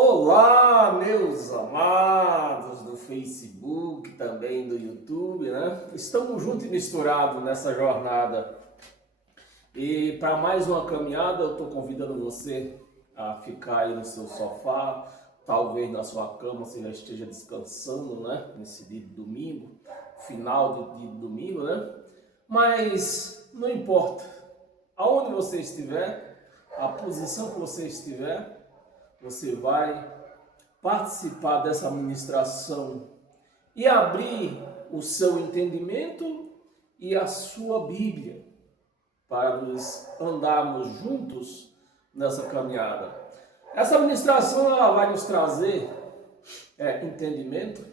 Olá, meus amados do Facebook, também do YouTube, né? Estamos juntos e misturados nessa jornada. E para mais uma caminhada, eu estou convidando você a ficar aí no seu sofá, talvez na sua cama, você já esteja descansando, né? Nesse dia de domingo, final do dia de domingo, né? Mas não importa, aonde você estiver, a posição que você estiver, você vai participar dessa ministração e abrir o seu entendimento e a sua Bíblia para nos andarmos juntos nessa caminhada. Essa ministração ela vai nos trazer entendimento,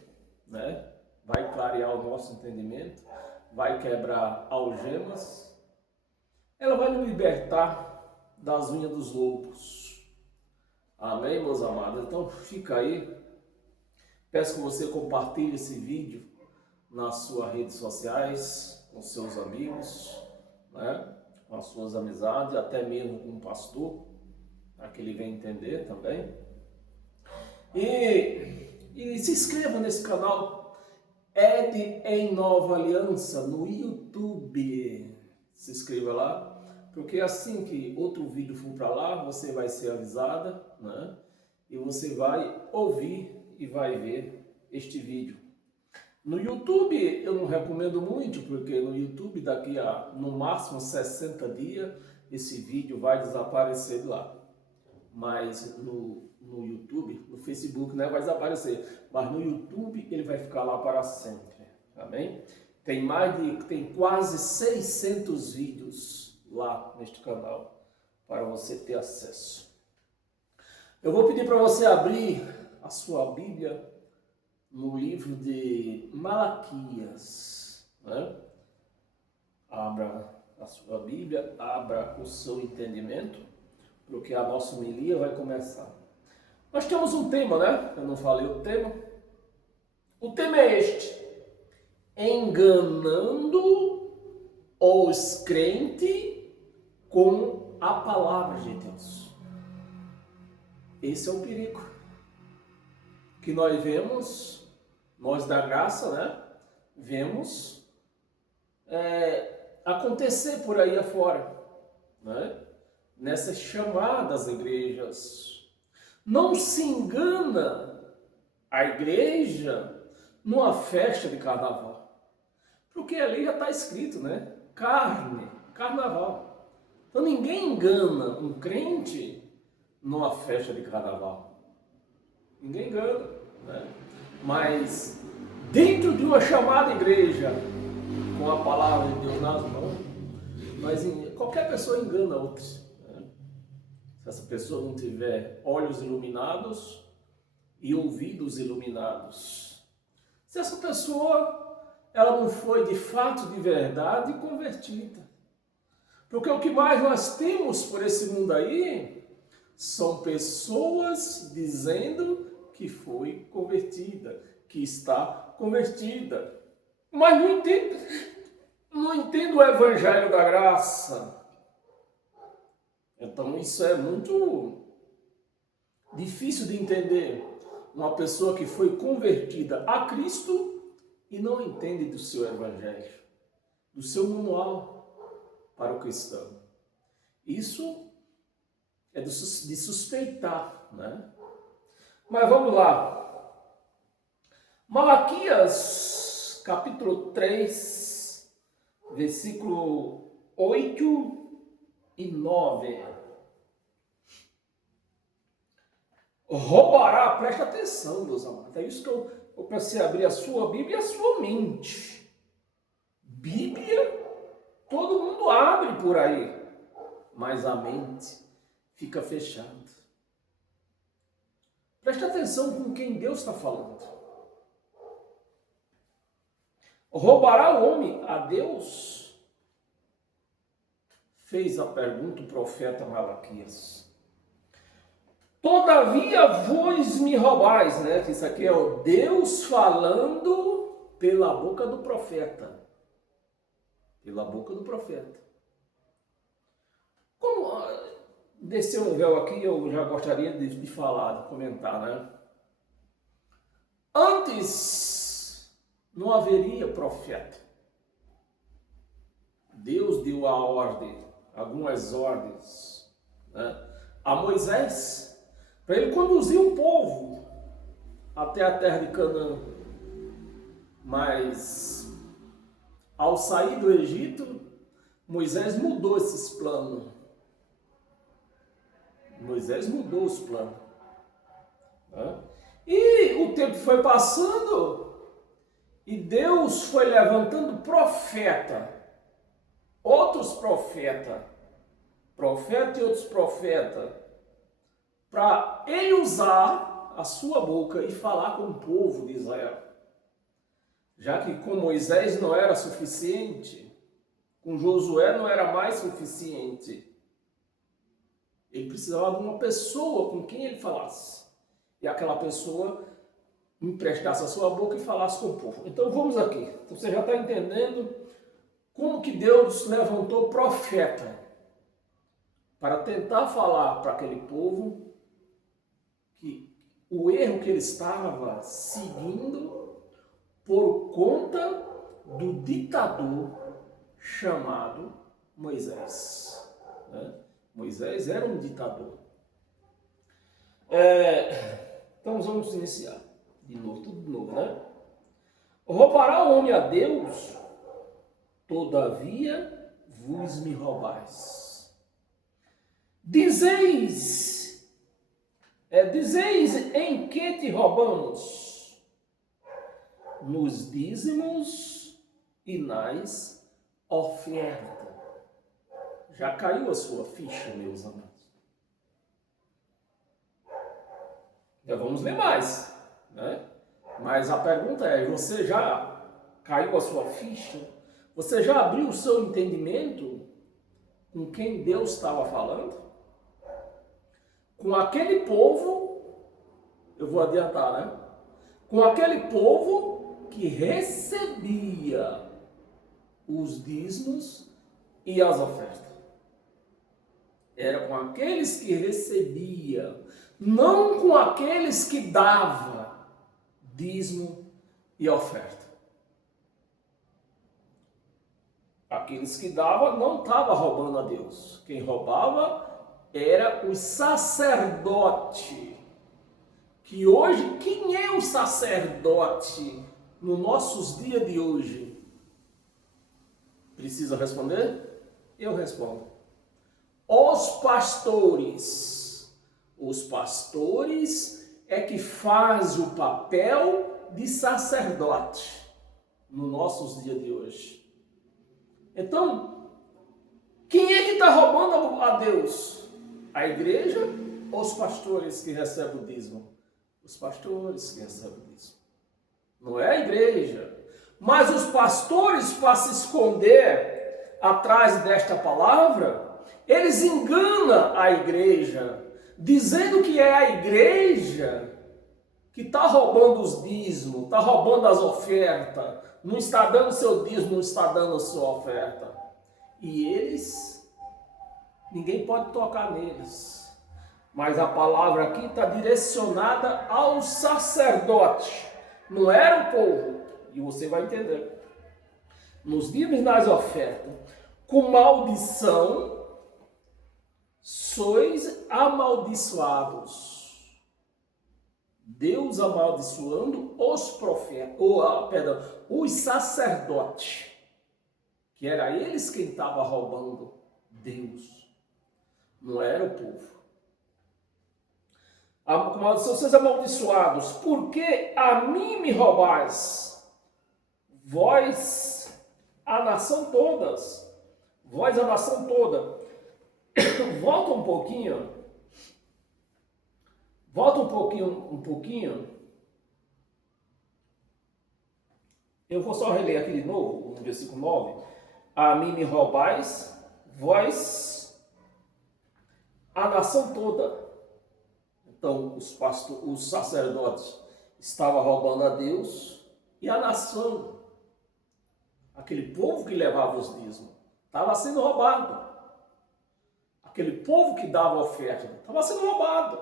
né? Vai clarear o nosso entendimento, vai quebrar algemas, ela vai nos libertar das unhas dos lobos. Amém, meus amados? Então fica aí. Peço que você compartilhe esse vídeo nas suas redes sociais, com seus amigos, né? Com as suas amizades, até mesmo com o pastor, para que ele venha entender também. E se inscreva nesse canal, Ed em Nova Aliança, no YouTube. Se inscreva lá. Porque assim que outro vídeo for para lá, você vai ser avisada, né? E você vai ouvir e vai ver este vídeo. No YouTube eu não recomendo muito, porque no YouTube daqui a no máximo 60 dias, esse vídeo vai desaparecer de lá. Mas no YouTube, no Facebook não vai desaparecer, mas no YouTube ele vai ficar lá para sempre. Amém? Tem quase 600 vídeos lá neste canal para você ter acesso. Eu vou pedir para você abrir a sua Bíblia no livro de Malaquias, né? Abra a sua Bíblia, abra o seu entendimento, porque a nossa homilia vai começar. Nós temos um tema, né? Eu não falei o tema. O tema é este: enganando os crentes com a palavra de Deus. Esse é o perigo que nós vemos, nós da graça, né? Vemos acontecer por aí afora, né? Nessas chamadas igrejas. Não se engana a igreja numa festa de carnaval, porque ali já está escrito, né? Carnaval. Então ninguém engana um crente numa festa de carnaval. Ninguém engana, né? Mas dentro de uma chamada igreja, com a palavra de Deus nas mãos, qualquer pessoa engana outros. Né? Se essa pessoa não tiver olhos iluminados e ouvidos iluminados. Se essa pessoa ela não foi de fato, de verdade, convertida. Porque o que mais nós temos por esse mundo aí são pessoas dizendo que foi convertida, que está convertida. Mas não entende o evangelho da graça. Então isso é muito difícil de entender. Uma pessoa que foi convertida a Cristo e não entende do seu evangelho, do seu manual para o cristão. Isso é de suspeitar, né? Mas vamos lá. Malaquias, capítulo 3, versículo 8 e 9. Roubará, presta atenção, meus amados. É isso que eu preciso abrir a sua Bíblia e a sua mente. Bíblia, todo mundo abre por aí, mas a mente fica fechada. Preste atenção com quem Deus está falando. Roubará o homem a Deus? Fez a pergunta o profeta Malaquias. Todavia vós me roubais, né? Isso aqui é o Deus falando pela boca do profeta. Pela boca do profeta. Como descer um véu aqui, eu já gostaria de falar, de comentar, né? Antes não haveria profeta. Deus deu a ordem, algumas ordens, né, a Moisés, para ele conduzir um povo até a terra de Canaã. Mas, ao sair do Egito, Moisés mudou esses planos. Moisés mudou os planos. Né? E o tempo foi passando e Deus foi levantando profeta, outros profetas, profeta e outros profetas, para ele usar a sua boca e falar com o povo de Israel. Já que com Moisés não era suficiente, com Josué não era mais suficiente. Ele precisava de uma pessoa com quem ele falasse. E aquela pessoa emprestasse a sua boca e falasse com o povo. Então vamos aqui. Então, você já está entendendo como que Deus levantou profeta para tentar falar para aquele povo que o erro que ele estava seguindo por conta do ditador chamado Moisés. Né? Moisés era um ditador. Então vamos iniciar de novo, tudo de novo, né? Roubará o homem a Deus, todavia vos me roubais. Dizeis em que te roubamos? Nos dízimos e nas ofertas. Já caiu a sua ficha, meus amados? Já vamos ler mais, né? Mas a pergunta é, você já caiu a sua ficha? Você já abriu o seu entendimento com quem Deus estava falando? Com aquele povo, eu vou adiantar, né? Com aquele povo que recebia os dízimos e as ofertas. Era com aqueles que recebiam, não com aqueles que davam dízimo e oferta. Aqueles que davam não estavam roubando a Deus. Quem roubava era o sacerdote. Que hoje, quem é o sacerdote nos nossos dias de hoje? Precisa responder? Eu respondo. Os pastores. Os pastores é que fazem o papel de sacerdote nos nossos dias de hoje. Então, quem é que está roubando a Deus? A igreja ou os pastores que recebem o dízimo? Os pastores que recebem o dízimo. Não é a igreja. Mas os pastores, para se esconder atrás desta palavra, eles enganam a igreja, dizendo que é a igreja que está roubando os dízimos, está roubando as ofertas, não está dando seu dízimo, não está dando a sua oferta. E eles, ninguém pode tocar neles. Mas a palavra aqui está direcionada ao sacerdote, não era o povo. E você vai entender. Nos dízimos e nas ofertas, com maldição, sois amaldiçoados. Deus amaldiçoando os profetas, os sacerdotes, que era eles quem estava roubando Deus, não era o povo. Com maldição, sois amaldiçoados, porque a mim me roubais, vós a nação todas, vós a nação toda. Volta um pouquinho. Um pouquinho. Eu vou só reler aqui de novo, o versículo 9. A mim me roubais, vós, a nação toda. Então, os sacerdotes estavam roubando a Deus e a nação, aquele povo que levava os dízimos, estava sendo roubado. aquele povo que dava oferta, estava sendo roubado.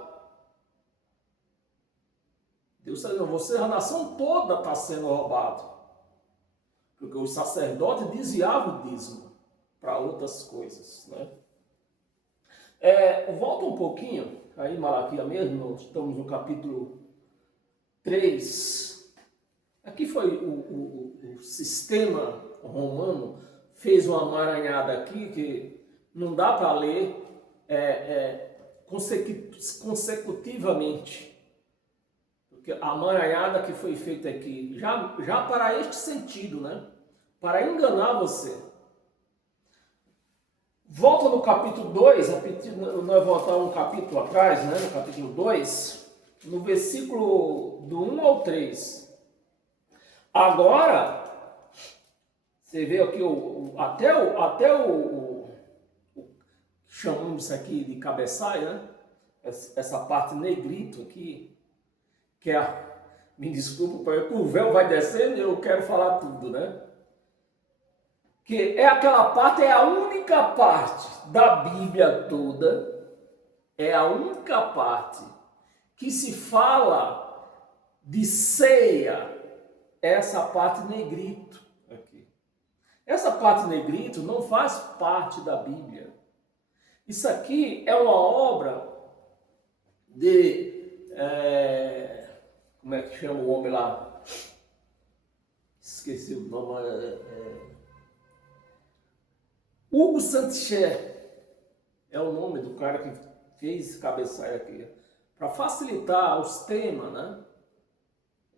Deus está dizendo, você, a nação toda está sendo roubada. Porque os sacerdotes desviavam o dízimo para outras coisas, né? Volta um pouquinho, aí Malaquias mesmo, estamos no capítulo 3. Aqui foi o sistema romano, fez uma amaranhada aqui que não dá para ler consecutivamente. Porque a amaranhada que foi feita aqui, já para este sentido, né? Para enganar você. Volta no capítulo 2, nós voltamos um capítulo atrás, né? No capítulo 2, no versículo do 1 ao 3. Agora, você vê aqui chamamos isso aqui de cabeçalho, né? Essa parte negrito aqui, que me desculpa, porque o véu vai descendo e eu quero falar tudo, né? Que é aquela parte, é a única parte da Bíblia toda, é a única parte que se fala de ceia, essa parte negrito aqui. Essa parte negrito não faz parte da Bíblia. Isso aqui é uma obra de... como é que chama o homem lá? Esqueci o nome. Hugo Saint-Cher é o nome do cara que fez esse cabeçalho aqui. Para facilitar os temas, né?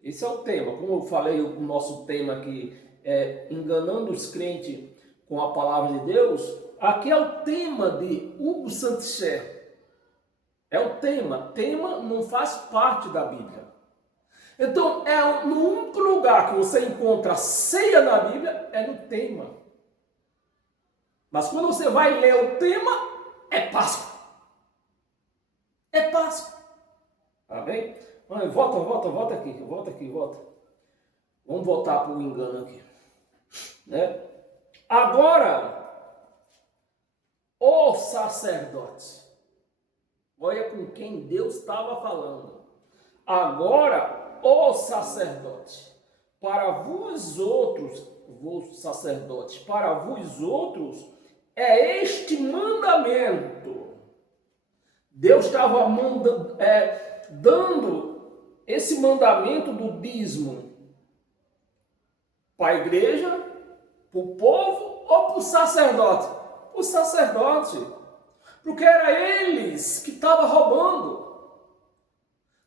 Esse é o tema. Como eu falei, o nosso tema aqui é enganando os crentes com a palavra de Deus. Aqui é o tema de Hugo Saint-Cher. É o tema. Tema não faz parte da Bíblia. Então, no único lugar que você encontra ceia na Bíblia é no tema. Mas quando você vai ler o tema, é Páscoa. É Páscoa. Tá bem? Volta aqui. Vamos voltar para o engano aqui. Né? Agora, o sacerdote. Olha com quem Deus estava falando. Agora, o sacerdote. Para vós outros, é este mandamento. Deus estava dando esse mandamento do dízimo para a igreja, para o povo ou para o sacerdote? O sacerdote. Porque era eles que estavam roubando.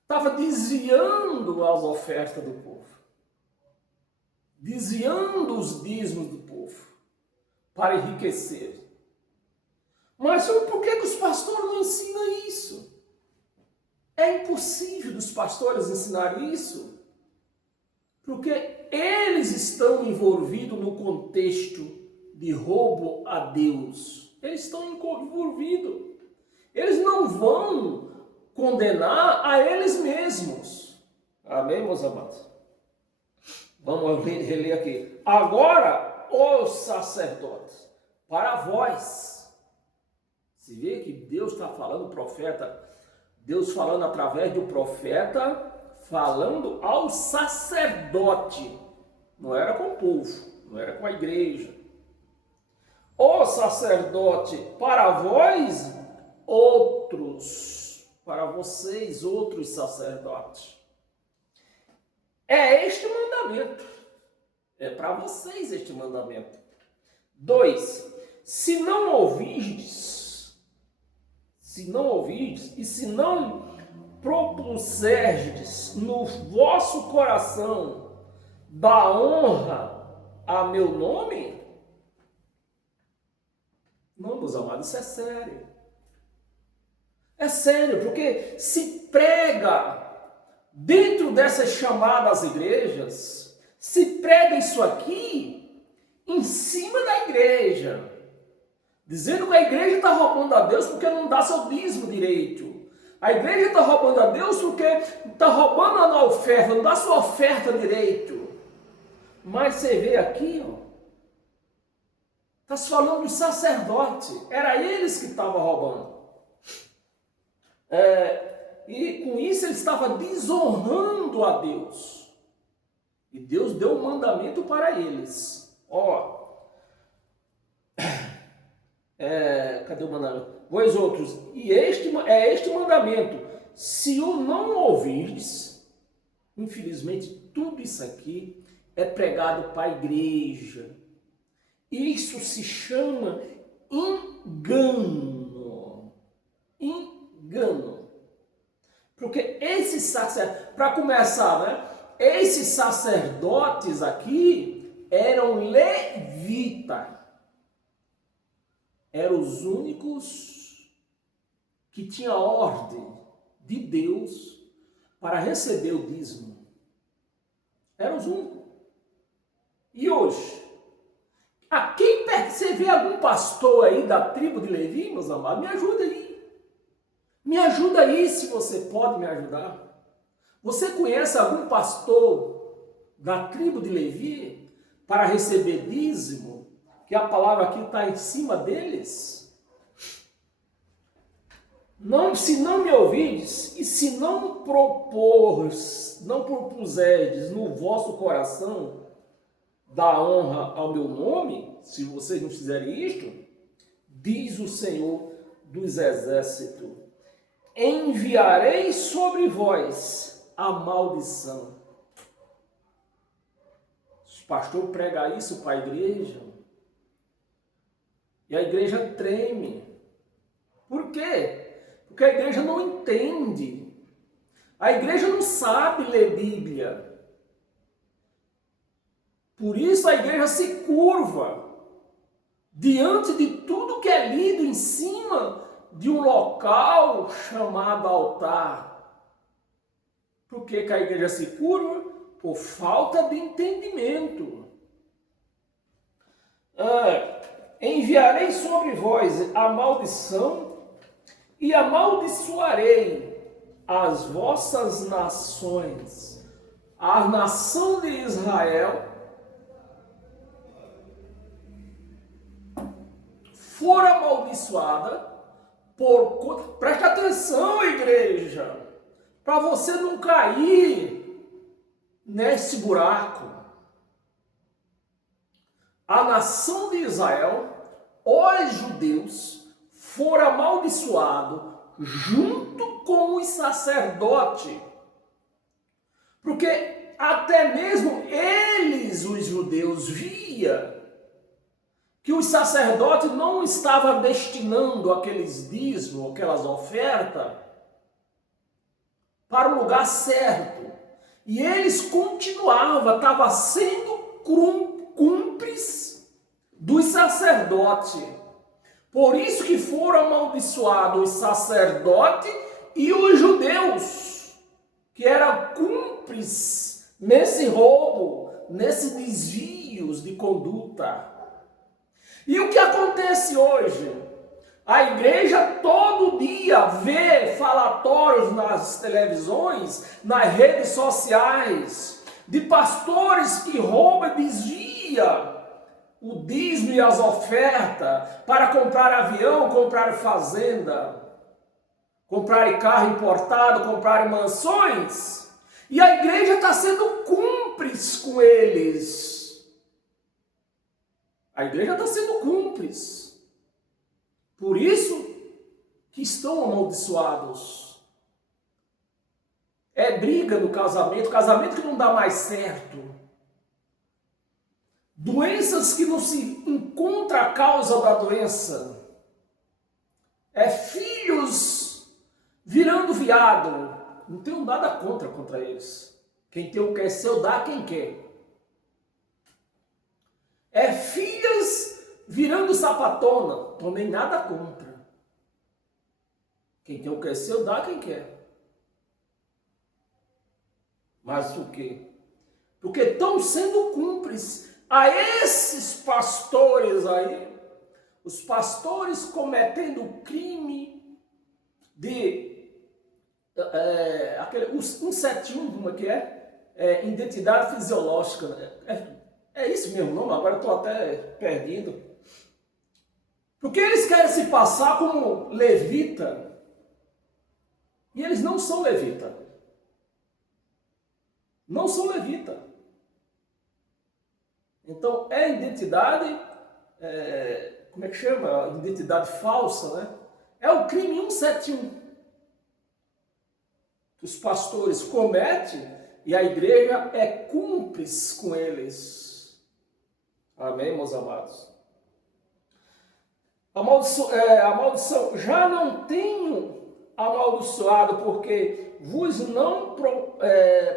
Estava desviando as ofertas do povo. Desviando os dízimos do povo para enriquecer. Mas por que os pastores não ensinam isso? É impossível dos pastores ensinarem isso, porque eles estão envolvidos no contexto de roubo a Deus. Eles estão envolvidos. Eles não vão condenar a eles mesmos. Amém, meus amados? Vamos reler aqui. Agora, os sacerdotes, para vós. Se vê que Deus está falando, profeta, Deus falando através do profeta, falando ao sacerdote. Não era com o povo, não era com a igreja. O sacerdote, para vós, outros, para vocês, outros sacerdotes. É este mandamento. É para vocês este mandamento. 2. Se não ouvirdes e se não propuserdes no vosso coração da honra a meu nome, não, meus amados, isso é sério. É sério, porque se prega dentro dessas chamadas igrejas, se prega isso aqui em cima da igreja, dizendo que a igreja está roubando a Deus porque não dá seu dízimo direito. A igreja está roubando a Deus porque está roubando a oferta, não dá sua oferta direito. Mas você vê aqui, Está se falando do sacerdote. Era eles que estavam roubando. E com isso ele estava desonrando a Deus. E Deus deu um mandamento para eles. Cadê o mandamento? Vós outros, e este mandamento, se o não ouvirdes, infelizmente tudo isso aqui é pregado para a igreja. Isso se chama engano. Engano. Porque esses sacerdotes, para começar, né? Esses sacerdotes aqui eram levitas. Eram os únicos que tinham a ordem de Deus para receber o dízimo. Eram os únicos. E hoje? A quem você vê algum pastor aí da tribo de Levi, meus amados? Me ajuda aí. Me ajuda aí se você pode me ajudar. Você conhece algum pastor da tribo de Levi para receber dízimo? Que a palavra aqui está em cima deles? Não, se não me ouvides e se não propuserdes no vosso coração dar honra ao meu nome, se vocês não fizerem isto, diz o Senhor dos Exércitos, enviarei sobre vós a maldição. O pastor prega isso para a igreja e a igreja treme. Por quê? Porque a igreja não entende. A igreja não sabe ler Bíblia. Por isso a igreja se curva diante de tudo que é lido em cima de um local chamado altar. Por que a igreja se curva? Por falta de entendimento. Enviarei sobre vós a maldição e amaldiçoarei as vossas nações. A nação de Israel for amaldiçoada preste atenção, igreja, para você não cair nesse buraco. A nação de Israel, os judeus, foram amaldiçoados junto com os sacerdotes. Porque até mesmo eles, os judeus, via que os sacerdotes não estavam destinando aqueles dízimos, aquelas ofertas, para o lugar certo. E eles continuavam, estavam sendo cúmplices dos sacerdotes. Por isso que foram amaldiçoados os sacerdotes e os judeus, que eram cúmplices nesse roubo, nesses desvios de conduta. E o que acontece hoje? A igreja todo dia vê falatórios nas televisões, nas redes sociais, de pastores que roubam e desviam o dízimo e as ofertas para comprar avião, comprar fazenda, comprar carro importado, comprar mansões. E a igreja está sendo cúmplice com eles. A igreja está sendo cúmplice. Por isso que estão amaldiçoados. É briga no casamento que não dá mais certo. Doenças que não se encontra a causa da doença. É filhos virando viado. Não tenho nada contra eles. Quem tem o que é seu, dá a quem quer. É filhas virando sapatona. Não tem nada contra. Quem tem o que é seu, dá a quem quer. Mas o quê? Porque estão sendo cúmplices a esses pastores aí. Os pastores cometendo crime de aquele 171, como é que é? Identidade fisiológica. É isso mesmo, não? Agora eu estou até perdido. Porque eles querem se passar como levita, e eles não são levita. Não são levita. Então, é identidade, como é que chama? Identidade falsa, né? É o crime 171. Que os pastores cometem e a igreja é cúmplice com eles. Amém, meus amados? A maldição, já não tenho amaldiçoado, porque vos não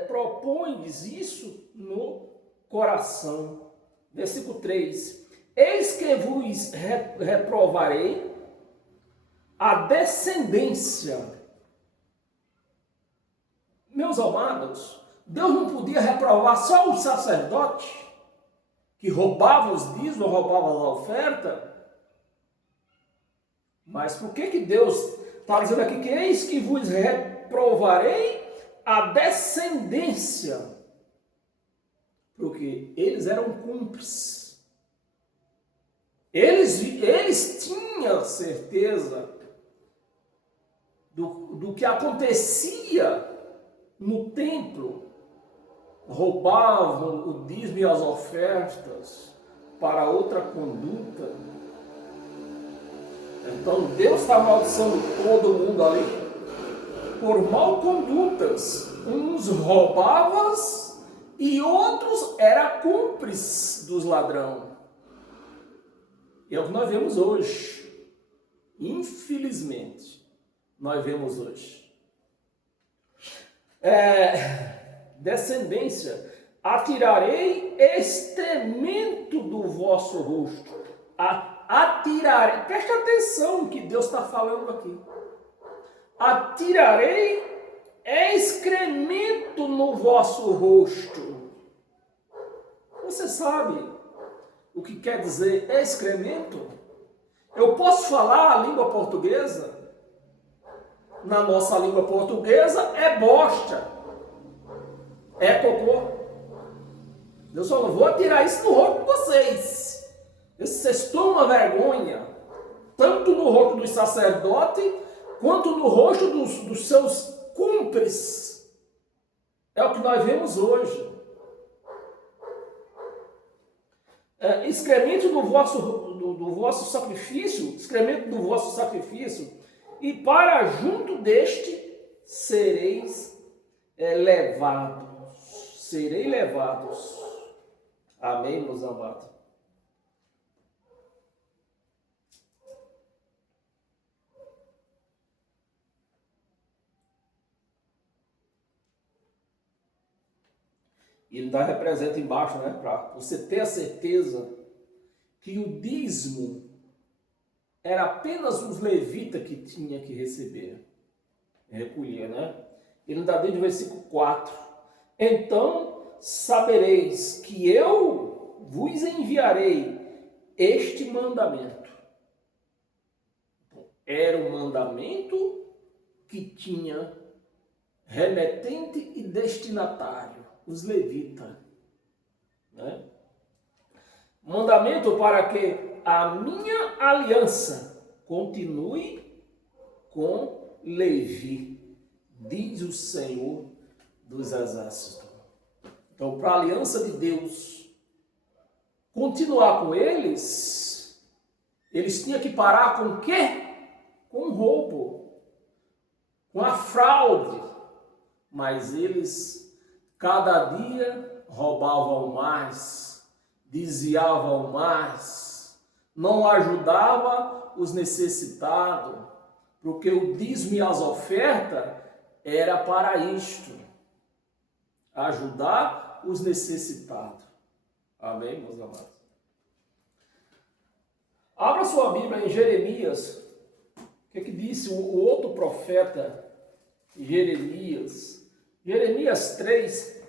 propondes isso no coração. Versículo 3. Eis que vos reprovarei a descendência. Meus amados, Deus não podia reprovar só o sacerdote que roubava os dízimos, roubava a oferta. Mas por que Deus está dizendo aqui que eis que vos reprovarei a descendência? Porque eles eram cúmplices. Eles tinham certeza do que acontecia no templo. Roubavam o dízimo e as ofertas para outra conduta. Então Deus está amaldiçoando todo mundo ali por mal condutas. Uns roubavam e outros eram cúmplices dos ladrões. E é o que nós vemos hoje. Infelizmente, nós vemos hoje. Descendência, atirarei excremento do vosso rosto. Atirarei, preste atenção que Deus está falando aqui. Atirarei excremento no vosso rosto. Você sabe o que quer dizer excremento? Eu posso falar a língua portuguesa? Na nossa língua portuguesa é bosta, é cocô. Eu só não vou atirar isso no rosto de vocês. Vocês tomam vergonha, tanto no rosto dos sacerdotes, quanto no rosto dos seus cúmplices. É o que nós vemos hoje. Excremento do vosso sacrifício, excremento do vosso sacrifício, e para junto deste sereis levados. Serei levados. Amém, meus amados? E ele ainda representa embaixo, né? Para você ter a certeza que o dízimo era apenas os levitas que tinha que receber, recolher, né? Ele ainda diz no versículo 4: então sabereis que eu vos enviarei este mandamento. Era um mandamento que tinha remetente e destinatário, os levitas, né? Mandamento para que a minha aliança continue com Levi, diz o Senhor dos Exércitos. Então, para a aliança de Deus continuar com eles tinham que parar com o quê? Com o roubo, com a fraude. Mas eles, cada dia, roubavam mais, desviavam mais, não ajudavam os necessitados, porque o dízimo e as ofertas era para isto, ajudar os necessitados. Amém, meus amados? Abra sua Bíblia em Jeremias. O que disse o outro profeta, Jeremias? Jeremias 3.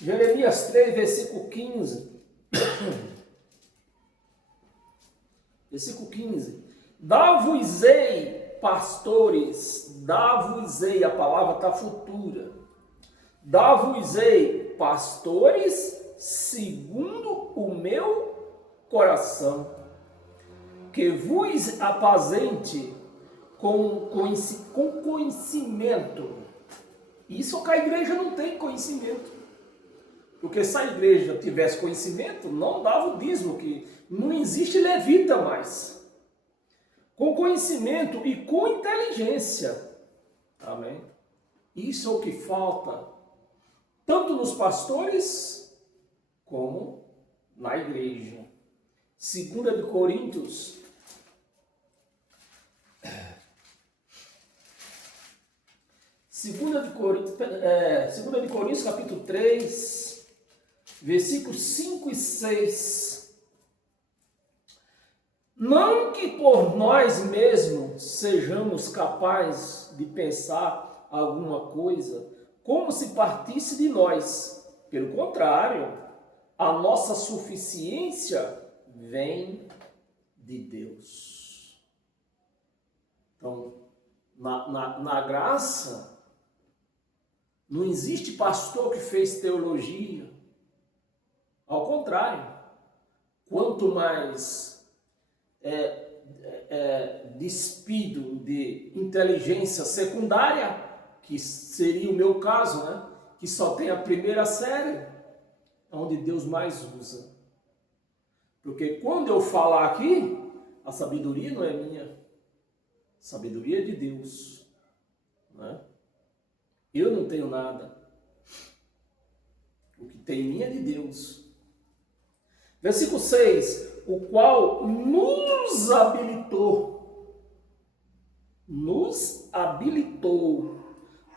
Jeremias 3, versículo 15. Versículo 15. Dá-vos-ei, pastores, dá-vos-ei, a palavra está futura. Dá-vos-ei, pastores, segundo o meu coração, que vos apazente com conhecimento. Isso que a igreja não tem conhecimento. Porque se a igreja tivesse conhecimento, não dava o dízimo, que não existe levita mais. Com conhecimento e com inteligência. Amém? Isso é o que falta, tanto nos pastores, como na igreja. 2 de Coríntios, Segunda de Coríntios, capítulo 3, versículos 5 e 6. Não que por nós mesmos sejamos capazes de pensar alguma coisa como se partisse de nós. Pelo contrário, a nossa suficiência vem de Deus. Então, na graça, não existe pastor que fez teologia. Ao contrário, quanto mais despido de inteligência secundária, que seria o meu caso, né? Que só tem a primeira série, onde Deus mais usa. Porque quando eu falar aqui, a sabedoria não é minha, a sabedoria é de Deus, né? Eu não tenho nada. O que tem em mim é de Deus. Versículo 6. O qual nos habilitou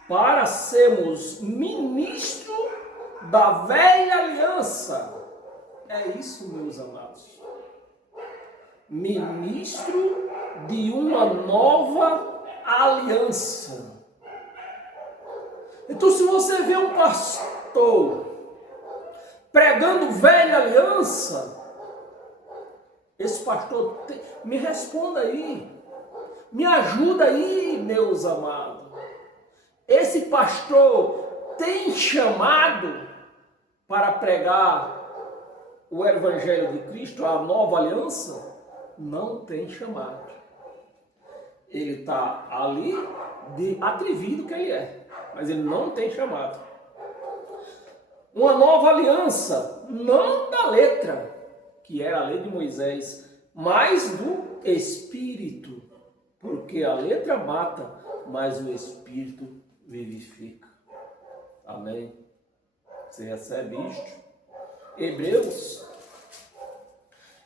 para sermos ministros da velha aliança. É isso, meus amados. Ministro de uma nova aliança. Então, se você vê um pastor pregando velha aliança, esse pastor, me responda aí, me ajuda aí, meus amados. Esse pastor tem chamado para pregar o Evangelho de Cristo, a nova aliança? Não tem chamado. Ele está ali de atrevido que ele é, mas ele não tem chamado. Uma nova aliança, não da letra, que era a lei de Moisés, mas do Espírito, porque a letra mata, mas o Espírito vivifica. Amém? Você recebe isto? Hebreus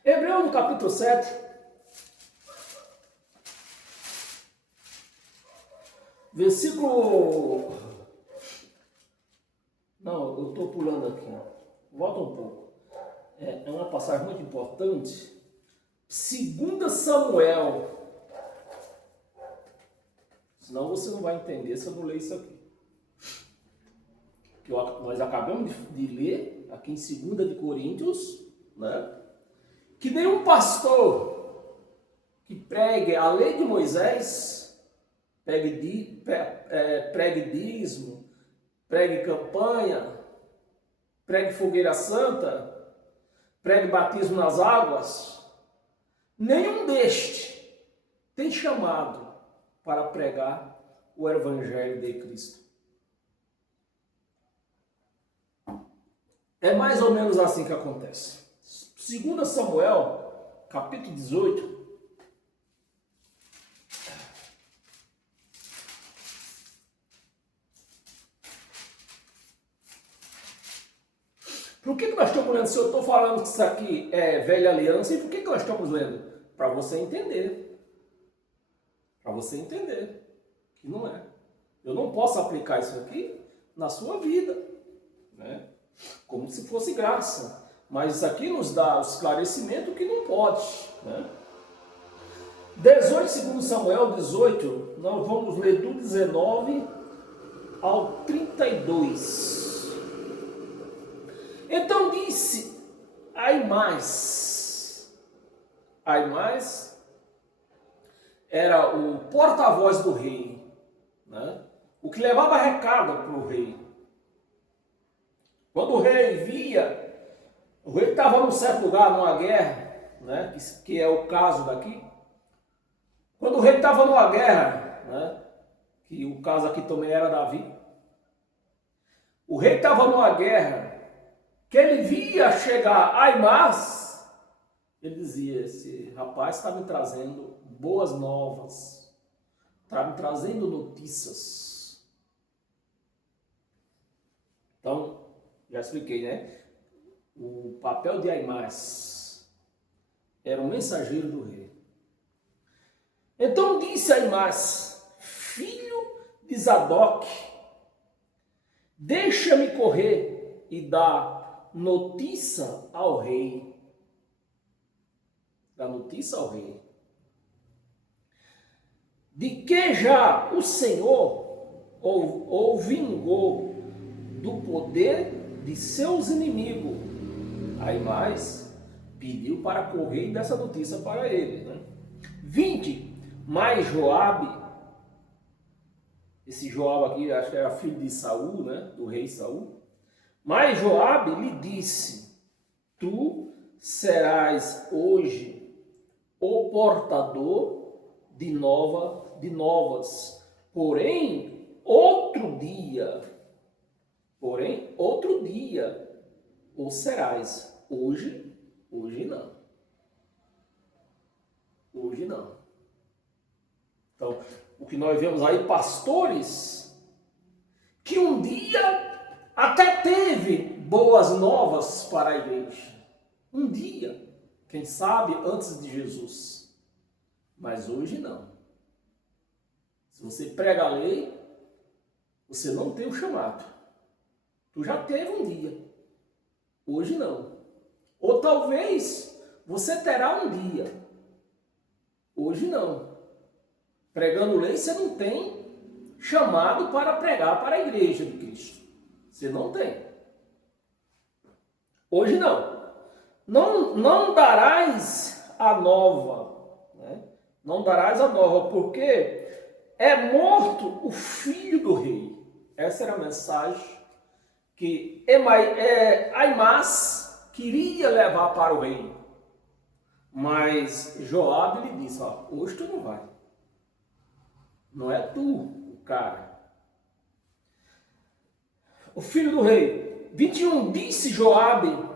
no capítulo 7, versículo... Não, eu estou pulando aqui. Volta um pouco. É uma passagem muito importante. 2 Samuel. Senão você não vai entender se eu não ler isso aqui. Que nós acabamos de ler aqui em 2 de Coríntios, né? Que nenhum pastor que pregue a lei de Moisés, pregue dízimo, pregue campanha, pregue fogueira santa, pregue batismo nas águas, nenhum deste tem chamado para pregar o Evangelho de Cristo. É mais ou menos assim que acontece. 2 Samuel, capítulo 18, por que nós estamos lendo? Se eu estou falando que isso aqui é velha aliança, e por que nós estamos lendo? Para você entender. Para você entender que não é. Eu não posso aplicar isso aqui na sua vida, né? Como se fosse graça. Mas isso aqui nos dá o esclarecimento que não pode, né? 2 Samuel 18, nós vamos ler do 19 ao 32. Então disse Aimás era o porta-voz do rei, né? O que levava recado para o rei. Quando o rei via O rei estava num certo lugar, numa guerra, né, que é o caso daqui. Quando o rei estava numa guerra, né, que o caso aqui também era Davi, o rei estava numa guerra, que ele via chegar Aimás, ele dizia, esse rapaz está me trazendo boas novas, está me trazendo notícias. Então, já expliquei, né? O papel de Aimás era um mensageiro do rei. Então disse Aimás, filho de Zadok, deixa-me correr e dar notícia ao rei. Dar notícia ao rei. De que já o Senhor ou vingou do poder de seus inimigos. Aimás pediu para correr e dar essa notícia para ele. Né? 20. Mas Joabe, esse Joabe aqui, acho que era filho de Saul, né? Do rei Saul. Mas Joabe lhe disse, tu serás hoje o portador de novas, porém outro dia o serás, hoje não. Hoje não. Então, o que nós vemos aí, pastores, que um dia até teve boas novas para a igreja. Um dia, quem sabe, antes de Jesus. Mas hoje não. Se você prega a lei, você não tem o chamado. Tu já teve um dia. Hoje não. Ou talvez você terá um dia. Hoje não. Pregando lei, você não tem chamado para pregar para a igreja de Cristo. Você não tem. Hoje não. Não darás a nova. Né? Não darás a nova, porque é morto o filho do rei. Essa era a mensagem que Aimás queria levar para o rei. Mas Joabe lhe disse, ó, hoje tu não vai. Não é tu o cara. O filho do rei. 21. Disse Joabe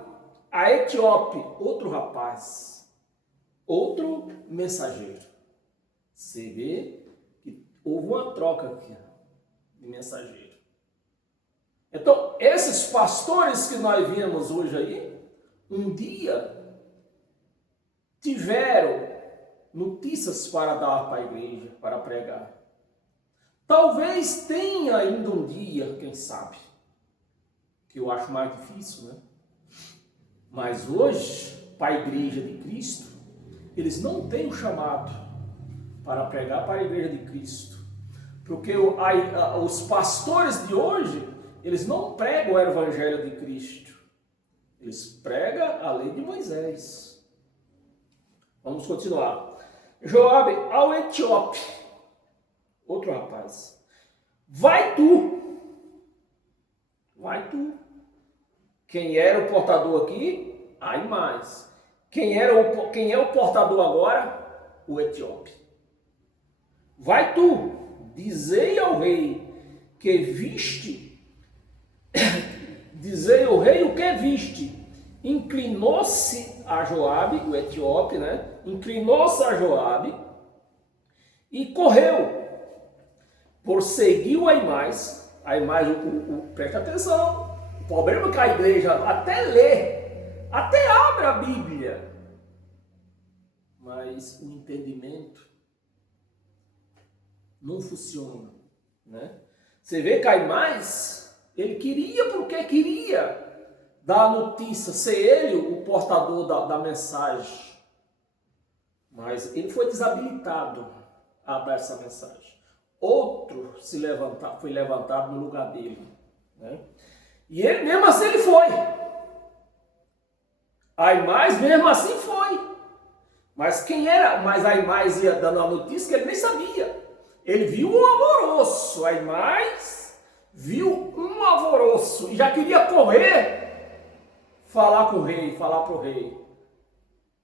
a Etíope, outro rapaz, outro mensageiro. Você vê que houve uma troca aqui de mensageiro. Então, esses pastores que nós vimos hoje aí, um dia tiveram notícias para dar para a igreja, para pregar. Talvez tenha ainda um dia, quem sabe, que eu acho mais difícil, né? Mas hoje, para a igreja de Cristo, eles não têm o chamado para pregar para a igreja de Cristo. Porque os pastores de hoje, eles não pregam o evangelho de Cristo. Eles pregam a lei de Moisés. Vamos continuar. Joabe ao Etíope, outro rapaz. Vai tu. Quem era o portador aqui? Aimás. Quem é o portador agora? O Etíope. Vai tu, dizei ao rei que viste. Dizei ao rei o que viste. Inclinou-se a Joabe, o Etíope, né? Inclinou-se a Joabe e correu. Prosseguiu Aimás. Aimás, presta atenção. O problema é que a igreja até lê, até abre a Bíblia, mas o entendimento não funciona, né? Você vê que Aimás, ele queria porque queria dar a notícia, ser ele o portador da mensagem, mas ele foi desabilitado a dar essa mensagem. Outro foi levantado no lugar dele, né? E ele mesmo assim ele foi. Aimás mesmo assim foi. Mas quem era? Mas Aimás ia dando a notícia que ele nem sabia. Ele viu um alvoroço. Aimás viu um alvoroço e já queria correr falar com o rei, falar para o rei.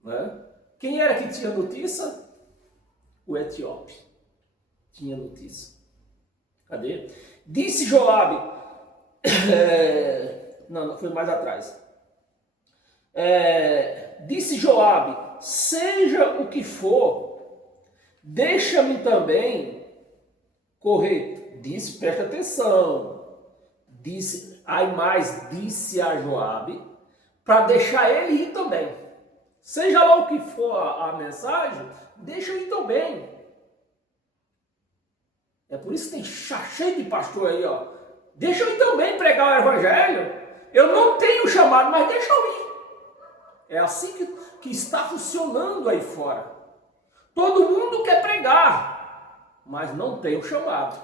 Né? Quem era que tinha notícia? O etíope tinha notícia. Cadê? Disse Joabe, não, foi mais atrás. Disse Joabe, seja o que for, deixa-me também correr. Disse, presta atenção. Disse, Aimás disse a Joabe, para deixar ele ir também. Seja lá o que for a mensagem, deixa eu ir também. É por isso que tem cheio de pastor aí, ó. Deixa eu ir também pregar o evangelho. Eu não tenho chamado, mas deixa eu ir. É assim que está funcionando aí fora. Todo mundo quer pregar, mas não tem o chamado.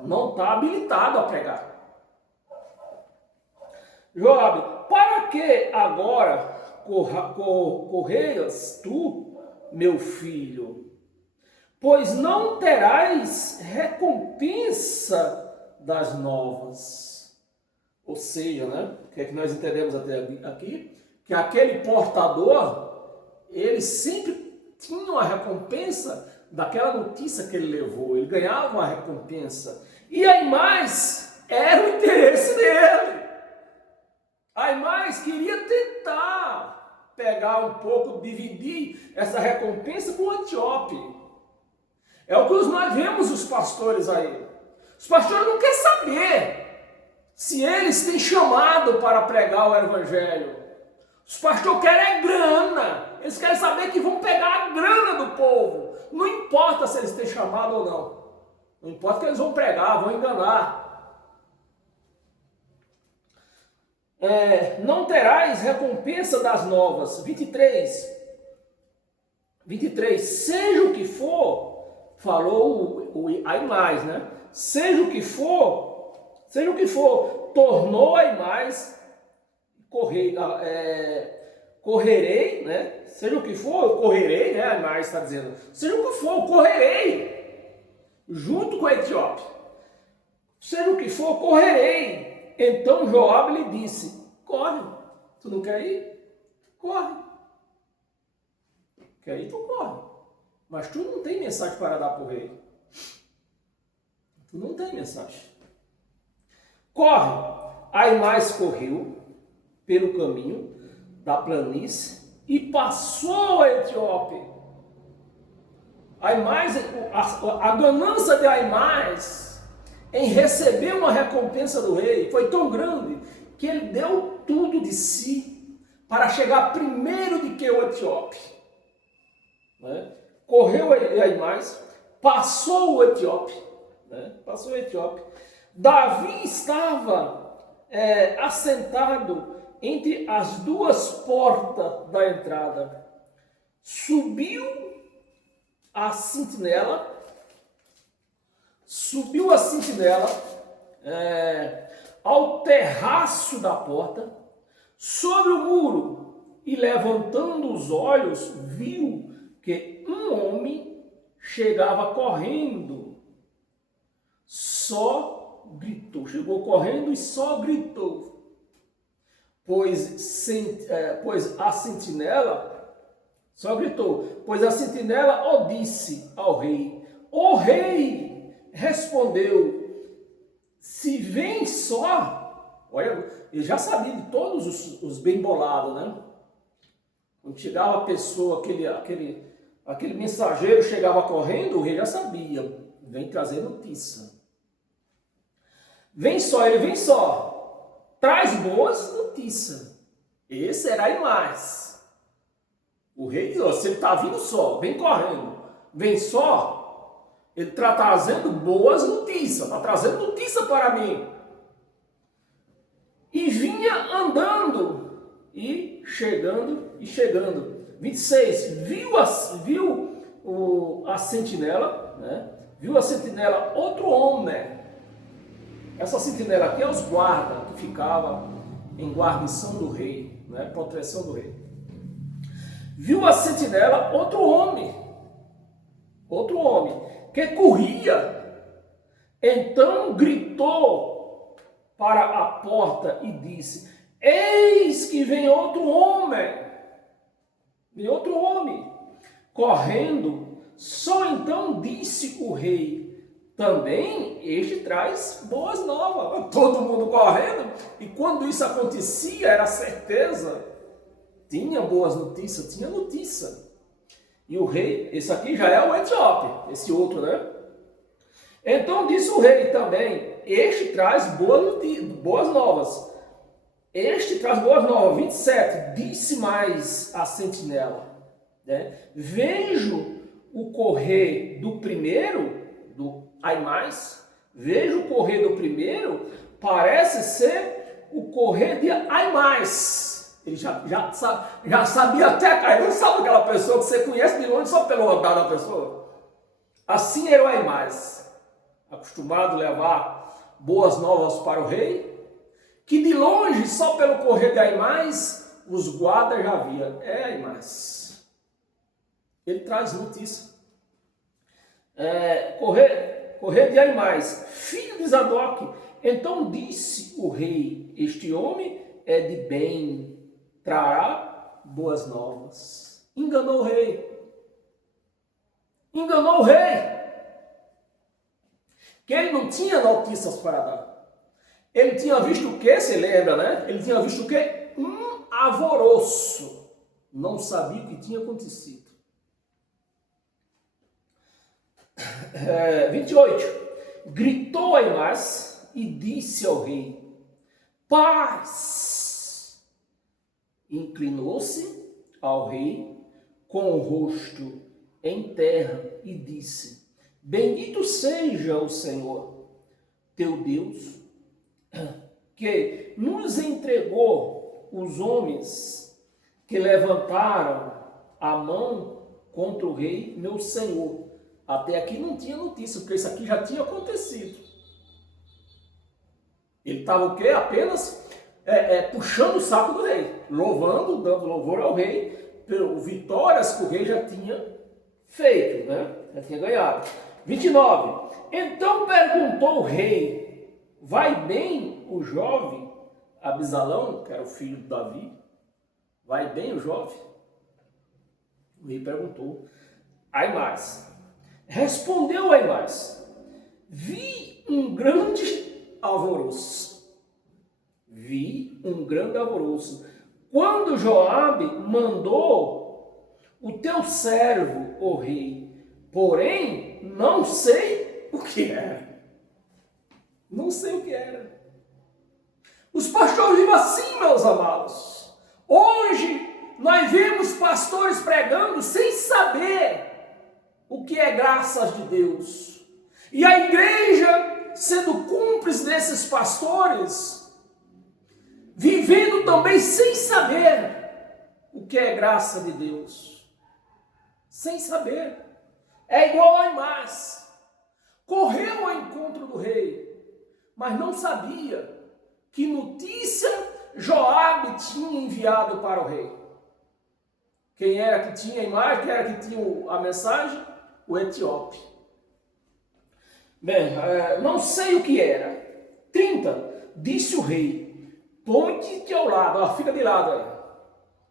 Não está habilitado a pregar. Joabe, para que agora correias tu, meu filho? Pois não terás recompensa das novas. Ou seja, né? O que é que nós entendemos até aqui? Que aquele portador, ele sempre tinha uma recompensa daquela notícia que ele levou. Ele ganhava uma recompensa. E aí mais, era o interesse dele. Aimás queria tentar pegar um pouco, dividir essa recompensa com o etíope. É o que nós vemos os pastores aí. Os pastores não querem saber se eles têm chamado para pregar o evangelho. Os pastores querem grana. Eles querem saber que vão pegar a grana do povo. Não importa se eles têm chamado ou não. Não importa que eles vão pregar, vão enganar. Não terás recompensa das novas. 23. Seja o que for, falou o Aimás, né? Seja o que for, tornou Aimás, correrei, né? Seja o que for, eu correrei, né? Aimás está dizendo, seja o que for, eu correrei, junto com o etíope. Seja o que for, correrei. Então Joabe lhe disse, corre, tu não quer ir? Corre. Quer ir, tu corre. Mas tu não tem mensagem para dar para o rei. Tu não tem mensagem. Corre. Aimás correu pelo caminho da planície e passou a etíope. Aimás, a ganância de Aimás em receber uma recompensa do rei foi tão grande que ele deu tudo de si para chegar primeiro do que o etíope. Né? Correu Aimás, passou o etíope. Né? Passou o etíope. Davi estava assentado entre as duas portas da entrada. Subiu a sentinela ao terraço da porta, sobre o muro, e levantando os olhos, viu que um homem chegava correndo, chegou correndo e só gritou, pois a sentinela disse ao rei, o rei respondeu, se vem só, olha, ele já sabia de todos os bem bolados, né? Quando chegava a pessoa, aquele mensageiro chegava correndo, o rei já sabia, vem trazer notícia. Vem só, traz boas notícias. Esse era Aimás. O rei diz, se ele está vindo só, vem correndo, vem só, ele está trazendo boas notícias, está trazendo notícia para mim. E vinha andando e chegando. 26, viu a sentinela, né? Viu a sentinela outro homem. Essa sentinela aqui é os guardas que ficavam em guarnição do rei, né? Proteção do rei. Viu a sentinela outro homem que corria. Então gritou para a porta e disse, Eis que vem outro homem, correndo. Só então disse o rei: também este traz boas novas. Todo mundo correndo, e quando isso acontecia, era certeza, tinha boas notícias, tinha notícia. E o rei, esse aqui já é o etíope, esse outro, né? Então disse o rei também: este traz boas novas. Este traz boas novas. 27. Disse mais a sentinela, né? Vejo o correr do primeiro, do Aimais, vejo o correr do primeiro, parece ser o correr de Aimais. Ele já sabia até, cara, não sabe aquela pessoa que você conhece de longe só pelo andar da pessoa? Assim era o Aimais, acostumado a levar boas novas para o rei, que de longe, só pelo correr de Aimais, os guardas já viam. É Aimais. Ele traz notícia. Correr de Aimais, filho de Zadok. Então disse o rei: este homem é de bem, trará boas novas. Enganou o rei. Enganou o rei. Que ele não tinha notícias para dar. Ele tinha visto o que? Você lembra, né? Ele tinha visto o que? Um alvoroço. Não sabia o que tinha acontecido. 28. Gritou Aimás e disse ao rei: paz! Inclinou-se ao rei com o rosto em terra e disse: bendito seja o Senhor, teu Deus, que nos entregou os homens que levantaram a mão contra o rei, meu senhor. Até aqui não tinha notícia, porque isso aqui já tinha acontecido. Ele estava o quê? Apenas puxando o saco do rei, louvando, dando louvor ao rei, pelas vitórias que o rei já tinha feito, né? Já tinha ganhado. 29. Então perguntou o rei: vai bem o jovem Abisalão, que era o filho de Davi? Vai bem o jovem? O rei perguntou. Aimás. Respondeu Aimás: vi um grande alvoroço. Vi um grande alvoroço. Quando Joabe mandou o teu servo, o rei, porém não sei o que era. Não sei o que era. Os pastores vivem assim, meus amados. Hoje nós vemos pastores pregando sem saber o que é graças de Deus. E a igreja, sendo cúmplice desses pastores, vivendo também sem saber o que é graça de Deus. Sem saber. É igual a Aimás. Correu ao encontro do rei, mas não sabia que notícia Joabe tinha enviado para o rei. Quem era que tinha a imagem, quem era que tinha a mensagem? O etíope. Bem, não sei o que era. 30. Disse o rei: põe-te ao lado, fica de lado aí.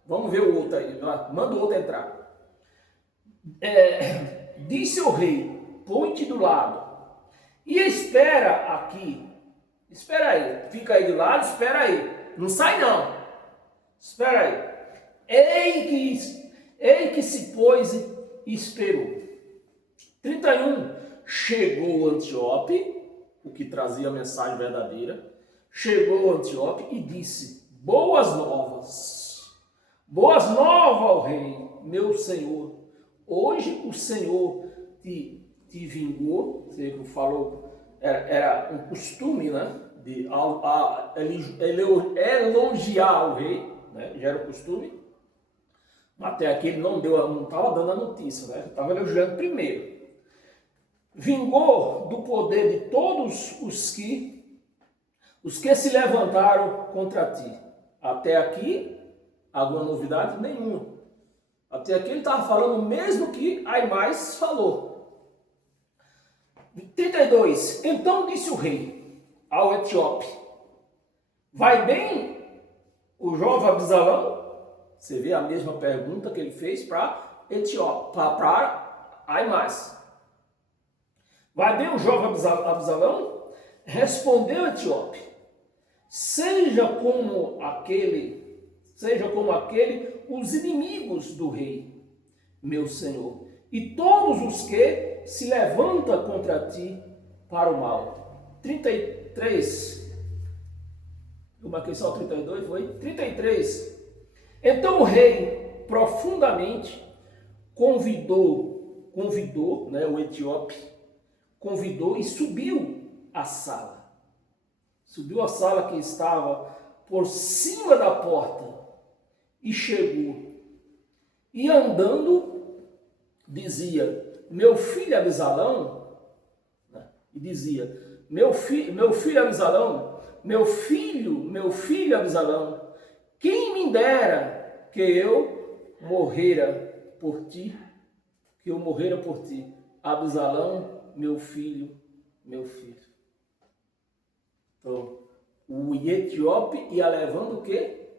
Vamos ver o outro aí, manda o outro entrar. Disse o rei: põe-te do lado e espera aqui. Espera aí, fica aí de lado, espera aí. Não sai não. Espera aí. Ei que se pôs e esperou. 31. Chegou o Antíope, o que trazia a mensagem verdadeira. Chegou o Antíope e disse: boas novas. Boas novas ao rei, meu senhor. Hoje o Senhor te vingou. Você falou, era um costume, né? De elogiar o rei, né? Já era o costume. Até aqui ele não estava dando a notícia, né? Estava elogiando primeiro. Vingou do poder de todos os que se levantaram contra ti. Até aqui, alguma novidade? Nenhuma. Até aqui ele estava falando o mesmo que Aimás falou. 32. Então disse o rei ao etíope: vai bem o jovem Absalão, você vê a mesma pergunta que ele fez para Etiópia, para Aimas. Vai bem o jovem Absalão? Respondeu Etiópia: seja como aquele, os inimigos do rei, meu senhor, e todos os que se levantam contra ti para o mal. 33. Eu marquei só 32, foi? 33. Então o rei profundamente convidou, né, o etíope, convidou e subiu a sala. Subiu a sala que estava por cima da porta e chegou. E andando, dizia: meu filho Absalão, né? E dizia: meu filho Absalão, meu filho Absalão, quem me dera que eu morrera por ti, Absalão, meu filho. Então, o etíope ia levando o quê?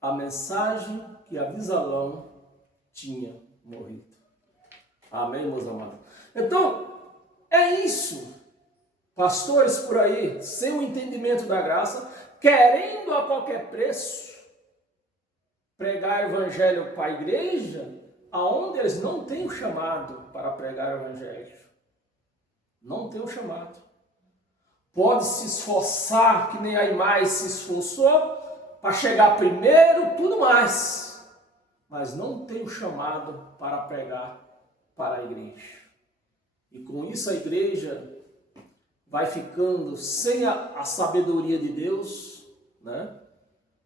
A mensagem que Absalão tinha morrido. Amém, meus amados? Então, é isso. Pastores por aí, sem o entendimento da graça, querendo a qualquer preço pregar o evangelho para a igreja, aonde eles não têm o chamado para pregar o evangelho. Não tem o chamado. Pode se esforçar, que nem Aimas se esforçou, para chegar primeiro, tudo mais. Mas não tem o chamado para pregar para a igreja. E com isso a igreja vai ficando sem a sabedoria de Deus, né?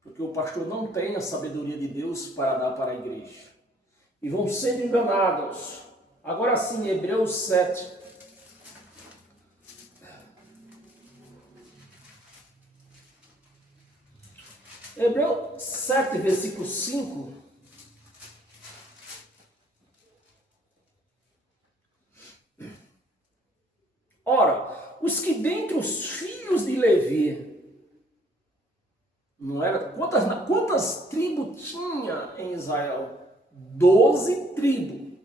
Porque o pastor não tem a sabedoria de Deus para dar para a igreja. E vão sendo enganados. Agora sim, Hebreus 7. Hebreus 7, versículo 5. Ora, os que dentre os filhos de Levi, não era, quantas tribos tinha em Israel? 12 tribos.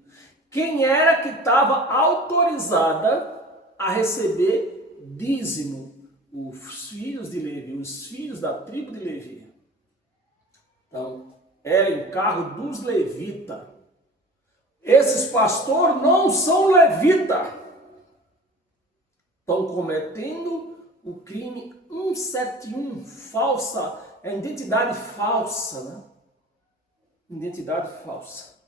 Quem era que estava autorizada a receber dízimo? Os filhos de Levi, os filhos da tribo de Levi. Então, era encargo dos levitas. Esses pastores não são levitas. Estão cometendo o crime 171, falsa, é identidade falsa, né? Identidade falsa.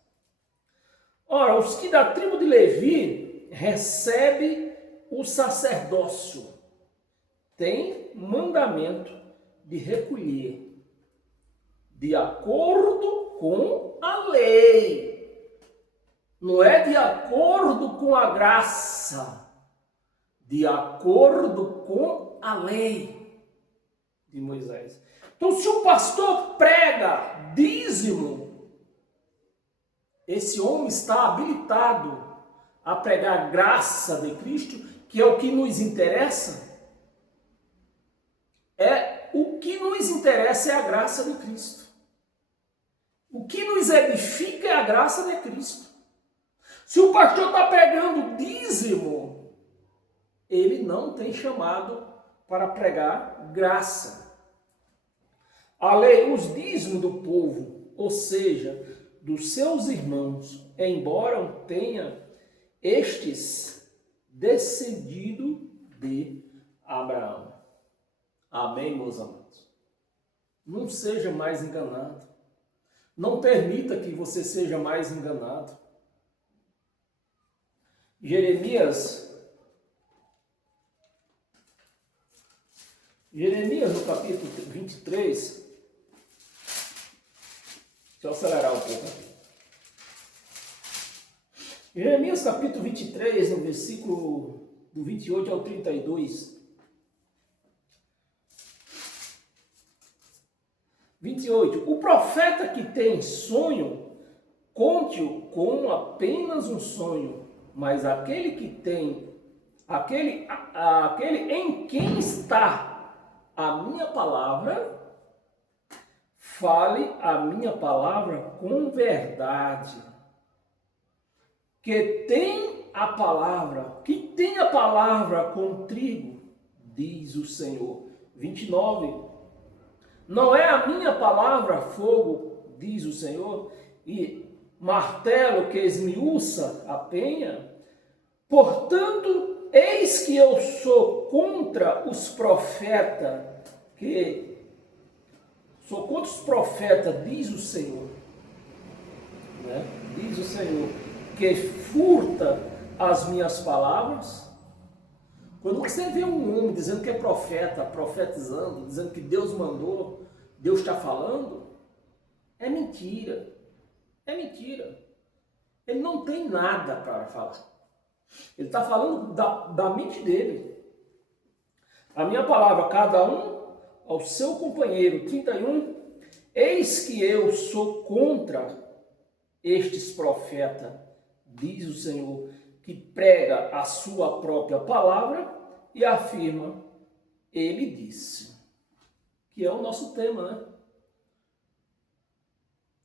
Ora, os que da tribo de Levi recebem o sacerdócio, tem mandamento de recolher de acordo com a lei. Não é de acordo com a graça, de acordo com a lei de Moisés. Então, se o pastor prega dízimo, esse homem está habilitado a pregar a graça de Cristo, que é o que nos interessa. O que nos interessa é a graça de Cristo. O que nos edifica é a graça de Cristo. Se o pastor está pregando dízimo, ele não tem chamado para pregar graça. A lei, os dízimos do povo, ou seja, dos seus irmãos, embora tenha estes descendido de Abraão. Amém, meus amados? Não seja mais enganado. Não permita que você seja mais enganado. Jeremias no capítulo 23. Deixa eu acelerar um pouco aqui. Jeremias capítulo 23, no versículo do 28 ao 32. 28. O profeta que tem sonho, conte-o com apenas um sonho, mas aquele em quem está a minha palavra, fale a minha palavra com verdade. Que tem a palavra com trigo, diz o Senhor. 29. Não é a minha palavra fogo, diz o Senhor, e martelo que esmiuça a penha? Portanto, eis que eu sou contra os profetas, diz o Senhor, né? Diz o Senhor, que furta as minhas palavras. Quando você vê um homem dizendo que é profeta, profetizando, dizendo que Deus mandou, Deus está falando, é mentira. É mentira. Ele não tem nada para falar. Ele está falando da mente dele. A minha palavra, cada um ao seu companheiro. 31. Eis que eu sou contra estes profetas, diz o Senhor, que prega a sua própria palavra e afirma, ele disse. Que é o nosso tema,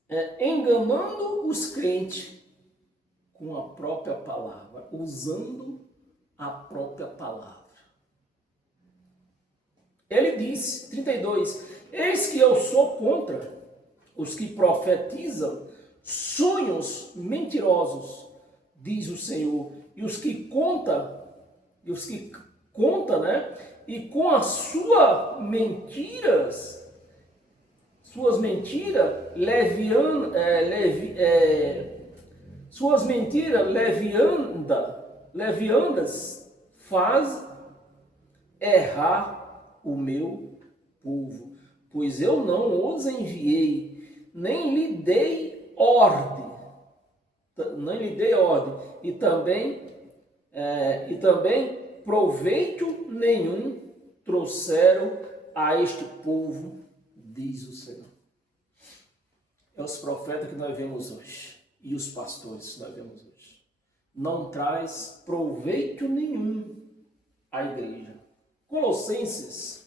né? Enganando os crentes com a própria palavra, usando a própria palavra. Ele disse, 32, eis que eu sou contra os que profetizam sonhos mentirosos, diz o Senhor, e os que conta, né? E com as suas mentiras leviandas faz errar o meu povo, pois eu não os enviei, nem lhe dei ordem, e também proveito nenhum trouxeram a este povo, diz o Senhor. É os profetas que nós vemos hoje e os pastores que nós vemos hoje. Não traz proveito nenhum à igreja. Colossenses.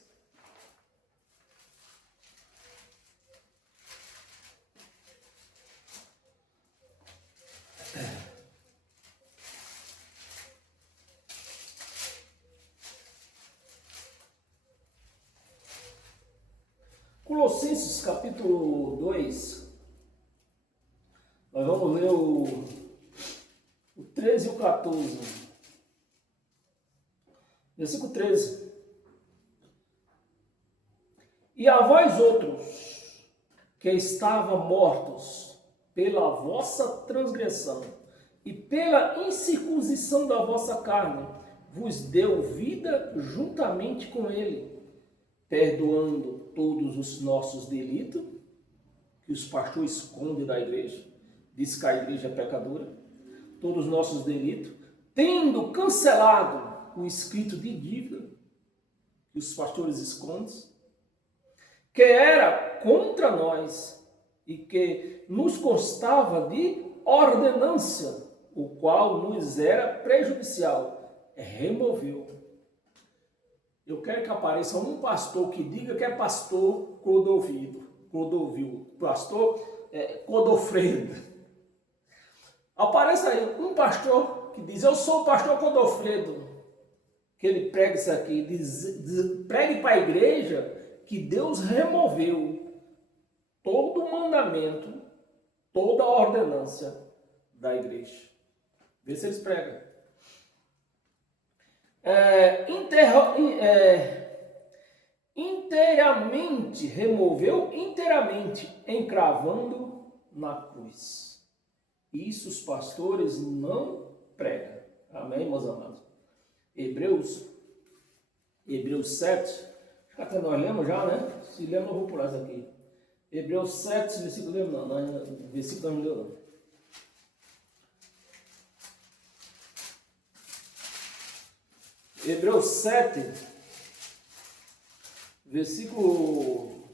Colossenses capítulo 2, nós vamos ler o 13 e o 14. Versículo 13. E a vós outros, que estavam mortos pela vossa transgressão e pela incircuncisão da vossa carne, vos deu vida juntamente com ele, perdoando todos os nossos delitos, que os pastores escondem da igreja, diz que a igreja é pecadora, todos os nossos delitos, tendo cancelado o escrito de dívida, que os pastores escondem, que era contra nós e que nos constava de ordenância, o qual nos era prejudicial, removeu. Eu quero que apareça um pastor que diga que é pastor Clodovil, pastor Codofredo. Apareça aí um pastor que diz, eu sou o pastor Codofredo, que ele prega isso aqui, pregue para a igreja que Deus removeu todo o mandamento, toda a ordenância da igreja. Vê se eles pregam. Inteiramente, removeu inteiramente, encravando na cruz. Isso os pastores não pregam. Amém, meus amados? Hebreus 7, acho que até nós lemos já, né? Se lemos, eu vou pular isso aqui. Hebreus 7, versículo lemos não, versículo não leu não. Hebreus 7, versículo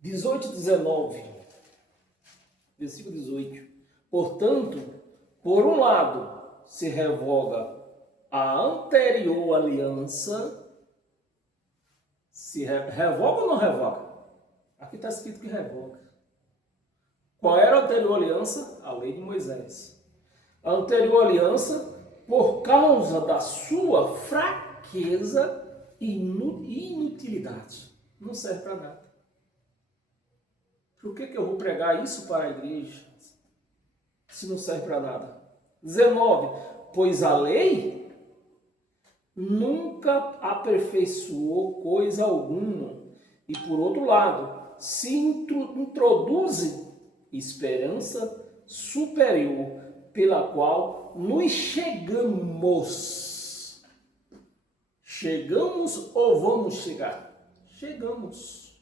18 e 19. Versículo 18. Portanto, por um lado, se revoga a anterior aliança, Se revoga ou não revoga? Aqui está escrito que revoga. Qual era a anterior aliança? A lei de Moisés. A anterior aliança, por causa da sua fraqueza e inutilidade, não serve para nada. Por que eu vou pregar isso para a igreja se não serve para nada? 19. Pois a lei nunca aperfeiçoou coisa alguma. E por outro lado, se introduz esperança superior, pela qual nos chegamos. Chegamos ou vamos chegar? Chegamos.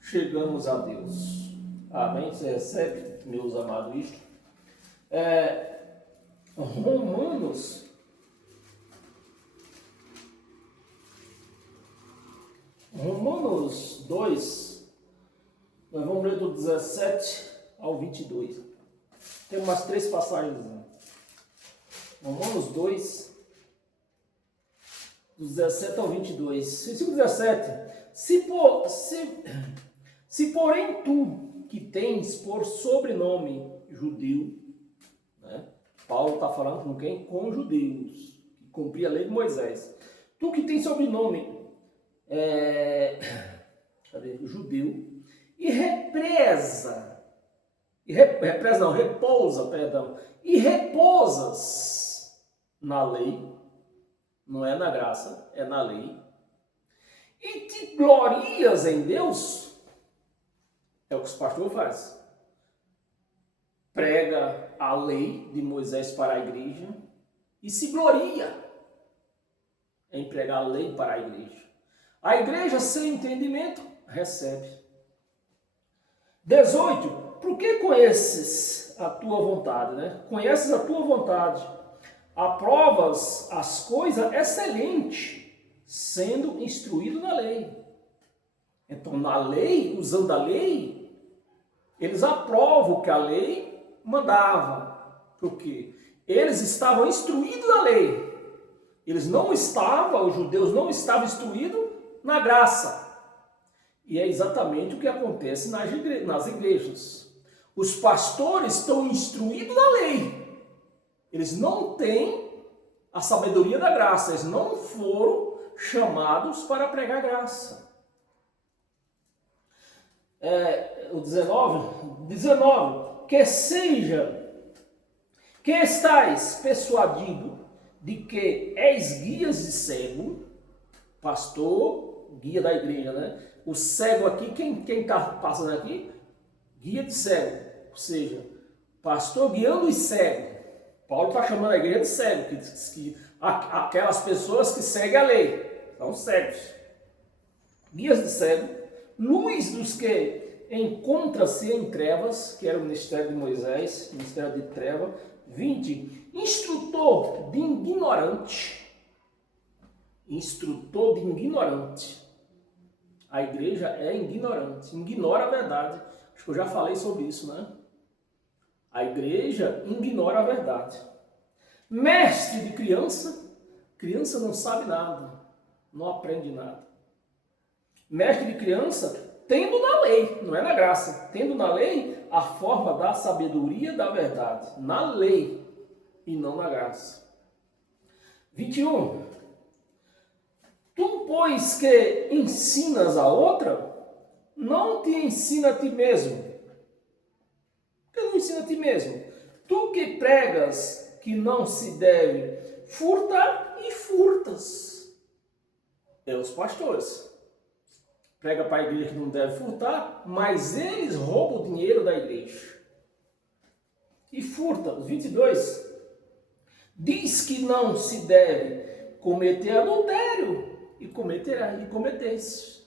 Chegamos a Deus. Amém? Você recebe, meus amados, isto? Romanos 2, nós vamos ler do 17 ao 22. Tem umas 3 passagens. Romanos 2, do 17 ao 22. Versículo 17. Se porém tu, que tens por sobrenome judeu, né? Paulo está falando com quem? Com judeus, que cumpriam a lei de Moisés. Tu que tens sobrenome judeu, e repousas na lei, não é na graça, é na lei, e te glorias em Deus, é o que os pastores fazem. Prega a lei de Moisés para a igreja e se gloria em pregar a lei para a igreja. A igreja, sem entendimento, recebe. 18. Por que conheces a tua vontade, né? Conheces a tua vontade. Aprovas as coisas excelentes, sendo instruído na lei. Então, na lei, usando a lei, eles aprovam o que a lei mandava. Por quê? Eles estavam instruídos na lei. Eles não estavam, os judeus não estavam instruídos na graça. E é exatamente o que acontece nas igrejas. Os pastores estão instruídos na lei. Eles não têm a sabedoria da graça. Eles não foram chamados para pregar graça. O 19. Que estais persuadido de que és guias de cego, pastor, guia da igreja, né? O cego aqui, quem está passando aqui? Guia de cego, ou seja, pastor guiando os cegos. Paulo está chamando a igreja de cego, que aquelas pessoas que seguem a lei, são cegos. Guias de cego, luz dos que encontra-se em trevas, que era o ministério de Moisés, ministério de treva. 20, instrutor de ignorante. Instrutor de ignorante. A igreja é ignorante, ignora a verdade. Acho que eu já falei sobre isso, né? A igreja ignora a verdade. Mestre de criança, criança não sabe nada, não aprende nada. Mestre de criança, tendo na lei, não é na graça, tendo na lei a forma da sabedoria da verdade, na lei e não na graça. 21. Tu, pois, que ensinas a outra, não te ensina a ti mesmo. Por que não ensina a ti mesmo? Tu que pregas que não se deve furtar e furtas. É os pastores. Prega para a igreja que não deve furtar, mas eles roubam o dinheiro da igreja. E furta. 22. Diz que não se deve cometer adultério e cometeis.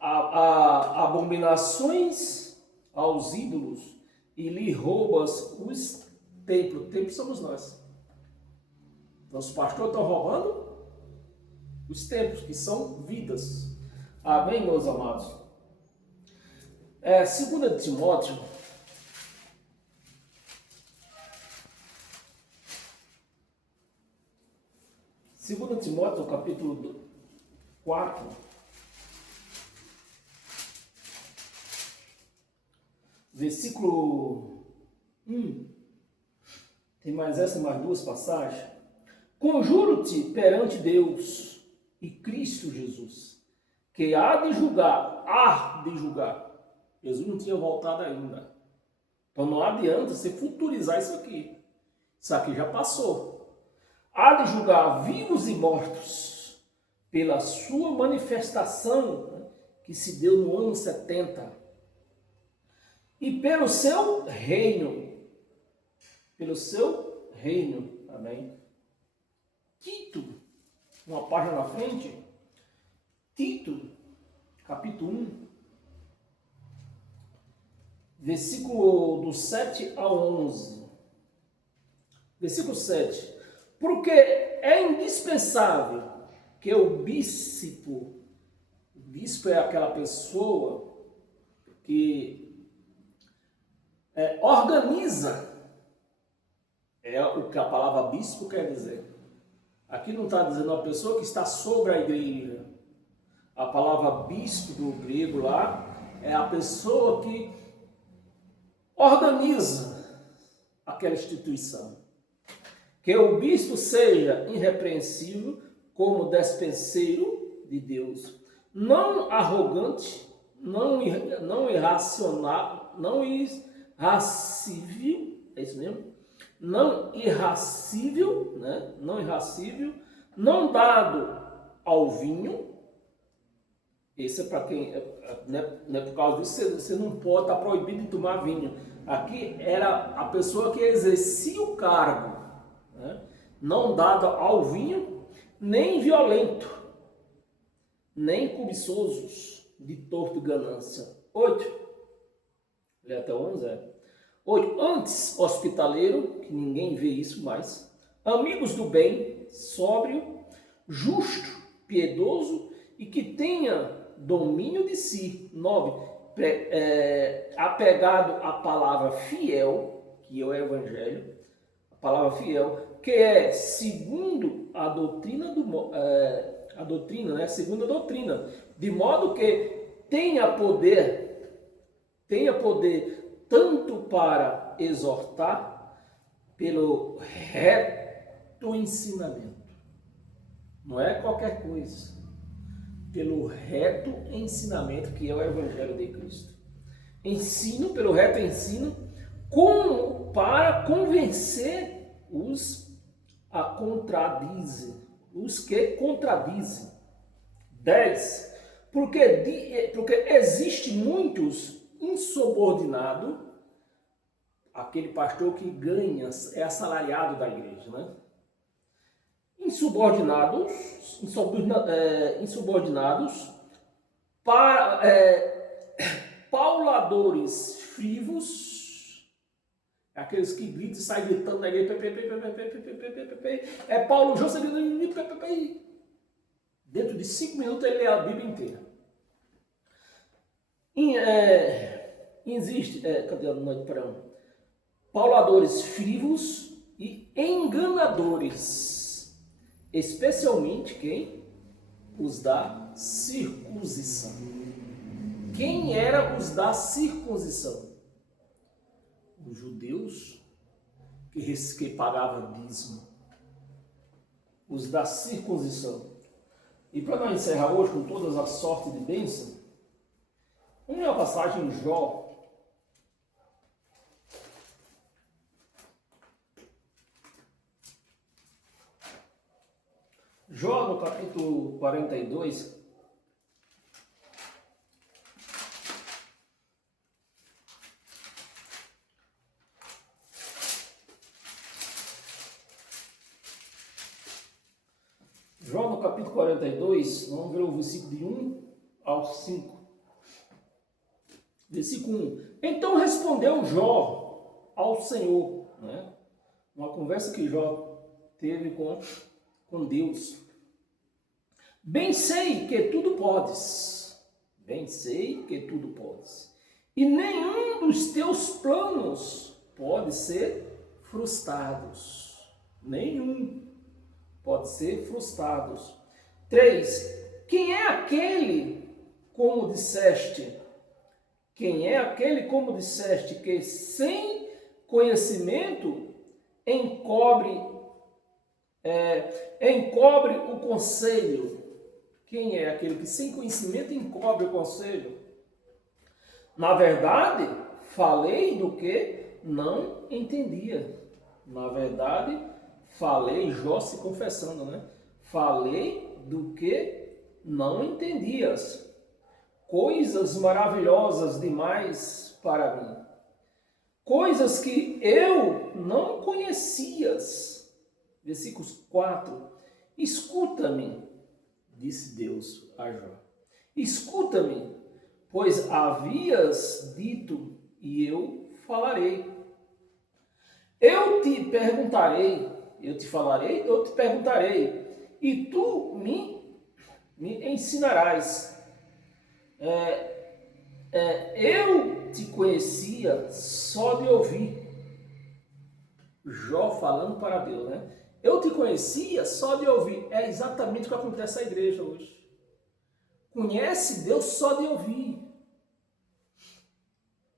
Abominações aos ídolos e lhe roubas os templos. Templos somos nós. Então os pastores estão roubando os templos, que são vidas. Amém, meus amados? 2 Timóteo. Segundo Timóteo, capítulo 4, versículo 1. Tem mais essa, mais duas passagens. Conjuro-te perante Deus e Cristo Jesus, que há de julgar. Jesus não tinha voltado ainda. Então não adianta você futurizar isso aqui. Isso aqui já passou. Há de julgar vivos e mortos pela sua manifestação, né, que se deu no ano 70. E pelo seu reino. Pelo seu reino. Amém? Tito, uma página na frente. Tito, capítulo 1. Versículo do 7 ao 11. Versículo 7. Porque é indispensável que o bispo é aquela pessoa que organiza, é o que a palavra bispo quer dizer. Aqui não está dizendo uma pessoa que está sobre a igreja. A palavra bispo do grego lá é a pessoa que organiza aquela instituição. Que o bispo seja irrepreensível como despenseiro de Deus, não arrogante, não irracional, não irracível, é isso mesmo? Não irracível, né? Não irracível, não dado ao vinho. Esse é para quem, não é por causa disso, você não pode estar proibido de tomar vinho. Aqui era a pessoa que exercia o cargo, né? Não dado ao vinho, nem violento, nem cobiçosos, de torto ganância. 8. Lê até 11, 8. Antes, hospitaleiro, que ninguém vê isso mais, amigos do bem, sóbrio, justo, piedoso e que tenha domínio de si. 9. Apegado à palavra fiel, que é o evangelho, a palavra fiel, que é segundo a doutrina segundo a doutrina, de modo que tenha poder tanto para exortar pelo reto ensinamento. Não é qualquer coisa. Pelo reto ensinamento, que é o Evangelho de Cristo. Ensino, pelo reto ensino, como para convencer os que contradizem. 10. Porque existe muitos insubordinados, aquele pastor que ganha, é assalariado da igreja, né? Insubordinados, pauladores frívos, aqueles que gritam e saem gritando na igreja, é Paulo José, dentro de 5 minutos ele lê a Bíblia inteira. Cadê a noite para um? Pauladores frívos e enganadores. Especialmente quem? Os da circuncisão. Quem era os da circuncisão? Os judeus que pagavam dízimo. Os da circuncisão. E para nós encerrar hoje com todas as sortes de bênção, vamos ler a passagem em Jó. Jó, no capítulo 42, Jó, no capítulo 42, vamos ver o versículo de 1 ao 5. Versículo 1. Então respondeu Jó ao Senhor, né? Uma conversa que Jó teve com Deus. Bem sei que tudo podes, e nenhum dos teus planos pode ser frustrados. 3. Quem é aquele, como disseste? Quem é aquele, como disseste, que sem conhecimento encobre o conselho? Quem é aquele que sem conhecimento encobre o conselho? Na verdade, falei do que não entendia. Na verdade, falei, Jó se confessando, né? Falei do que não entendias. Coisas maravilhosas demais para mim. Coisas que eu não conhecias. Versículos 4. Escuta-me, disse Deus a Jó. Escuta-me, pois havias dito e eu falarei. Eu te perguntarei, eu te falarei, eu te perguntarei, e tu me ensinarás. Eu te conhecia só de ouvir. Jó falando para Deus, né? Eu te conhecia só de ouvir. É exatamente o que acontece na igreja hoje. Conhece Deus só de ouvir.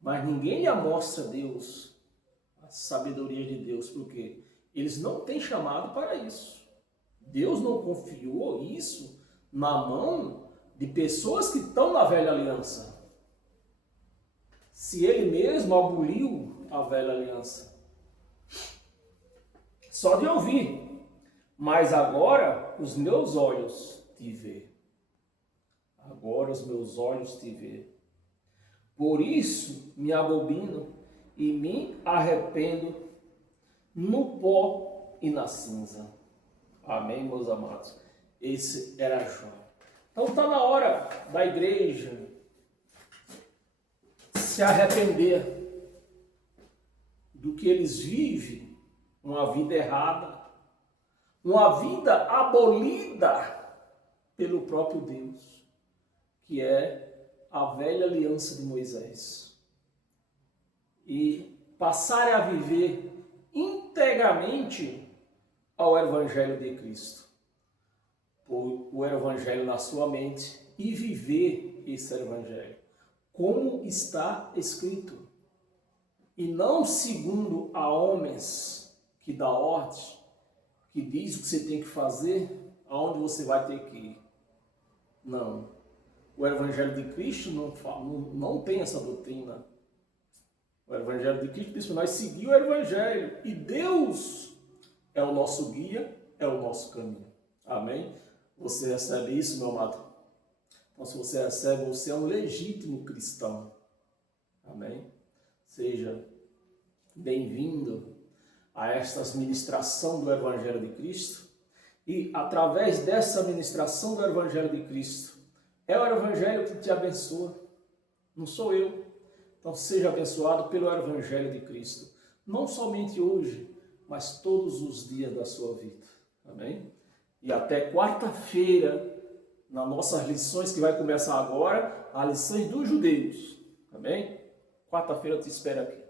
Mas ninguém lhe mostra Deus, a sabedoria de Deus, porque eles não têm chamado para isso. Deus não confiou isso na mão de pessoas que estão na velha aliança. Se ele mesmo aboliu a velha aliança. Só de ouvir. Mas agora os meus olhos te vê. Agora os meus olhos te vê. Por isso me abobino e me arrependo no pó e na cinza. Amém, meus amados? Esse era Jó. Então está na hora da igreja se arrepender do que eles vivem, uma vida errada, uma vida abolida pelo próprio Deus, que é a velha aliança de Moisés, e passarem a viver integramente ao Evangelho de Cristo, o Evangelho na sua mente e viver esse Evangelho, como está escrito, e não segundo a homens que dá ordem, que diz o que você tem que fazer, aonde você vai ter que ir. Não. O Evangelho de Cristo não tem essa doutrina. O Evangelho de Cristo diz para nós seguir o Evangelho. E Deus é o nosso guia, é o nosso caminho. Amém? Você recebe isso, meu amado? Então, se você recebe, você é um legítimo cristão. Amém? Seja bem-vindo a esta ministração do Evangelho de Cristo. E através dessa ministração do Evangelho de Cristo, é o Evangelho que te abençoa, não sou eu. Então seja abençoado pelo Evangelho de Cristo, não somente hoje, mas todos os dias da sua vida. Amém? E até quarta-feira, nas nossas lições que vai começar agora, as lições dos judeus. Amém? Quarta-feira eu te espero aqui.